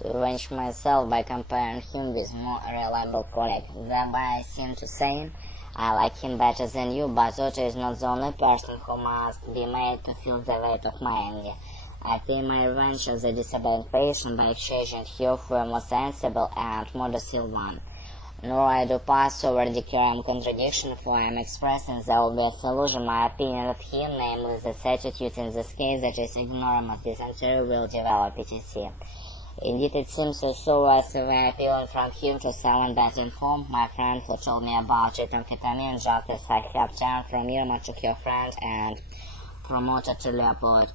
to avenge myself by comparing him with more reliable colleague. Thereby I seem to say, I like him better than you, but Otto is not the only person who must be made to feel the weight of my anger. I pay my revenge of the disobedient patient by exchanging her for a more sensible and more docile one. Nor I do pass over decorum contradiction, for I am expressing the obvious illusion, my opinion of him, namely that attitude in this case that is ignorant of dysentery will develop etc. Indeed, it seems so as if I appealing from him to someone better informed, my friend who told me about amphetamine, just as I have turned from Irma to her friend and promoted to Leopold.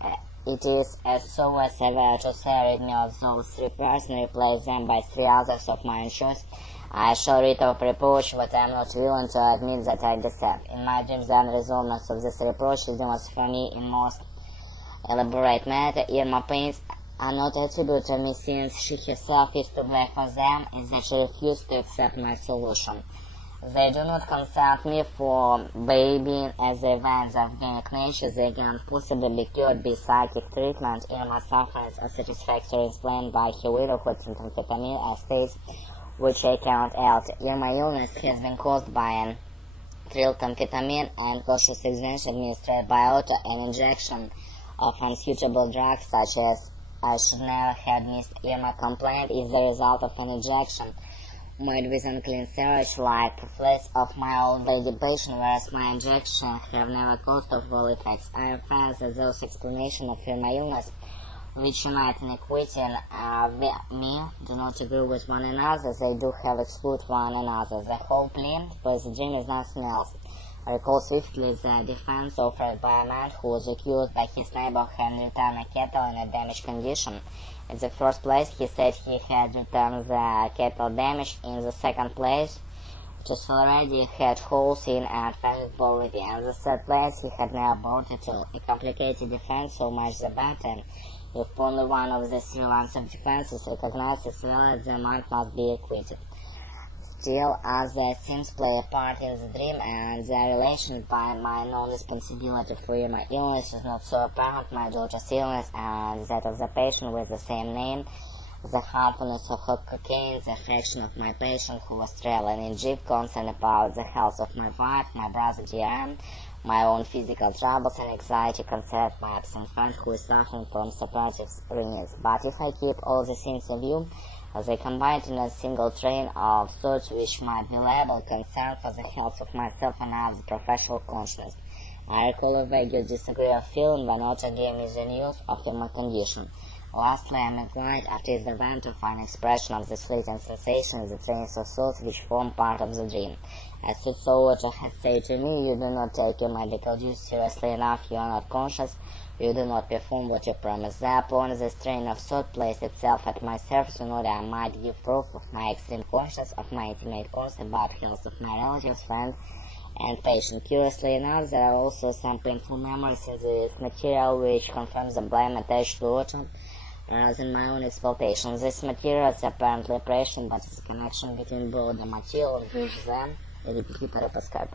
It is as so as ever to say, rid me of those 3 persons, replace them by 3 others of my own choice. I shall rid of reproach what I am not willing to admit that I deserve. In my dreams, the unresolvedness of this reproach is demonstrated for me in most elaborate manner. Irma pains are not attributed to me, since she herself is to blame for them, is that she refused to accept my solution. They do not consult me for babying as the events of organic nature. They can possibly be cured by psychic treatment. Irma sufferings are satisfactorily explained by her widowhood and amphetamine as states which I cannot alter. My illness has been caused by an trilled amphetamine and cautious exertion administered by Otto, an injection of unsuitable drugs such as I should never have missed. My complaint is the result of an injection made with unclean sewage like the flesh of my old lady patient, whereas my injections have never caused awful effects. I find that those explanations of my illness, which unite iniquity and me, do not agree with one another. They do have exclude one another. The whole plea for the dream is nothing else. I recall swiftly the defense offered by a man who was accused by his neighbor having returned a kettle in a damaged condition. In the first place, he said he had returned the kettle damaged. In the second place, it was already had holes in and faded poverty. In the third place, he had never bought it all. A complicated defense, so much the better. If only one of the 3 lines of defense is recognized as valid, the man must be acquitted. Still, as the themes play a part in the dream, and the relation by my known responsibility for my illness is not so apparent, my daughter's illness and that of the patient with the same name, the harmfulness of cocaine, the affection of my patient who was traveling in jeep, concern about the health of my wife, my brother GM, my own physical troubles and anxiety concern my absent friend who is suffering from separative needs. But if I keep all the things in view, they combine in a single train of thoughts which might be liable concern for the health of myself and of the professional conscience. I recall a vague disagreeable feeling when Otto gave me the news of my condition. Lastly, I am inclined, after the event, to find expression of this fleeting sensation in the trains of thoughts which form part of the dream. As it so Otto has said to me, you do not take your medical duties seriously enough, you are not conscious, you do not perform what you promise. Thereupon this train of thought placed itself at my surface in order I might give proof of my extreme consciousness of my intimate concern about health of my relatives, friends, and patient. Curiously enough, there are also some painful memories in this material which confirm the blame attached to Otto rather than my own exploitation. This material is apparently prescient, but the connection between both the material and them Репетиторы по Скайпу.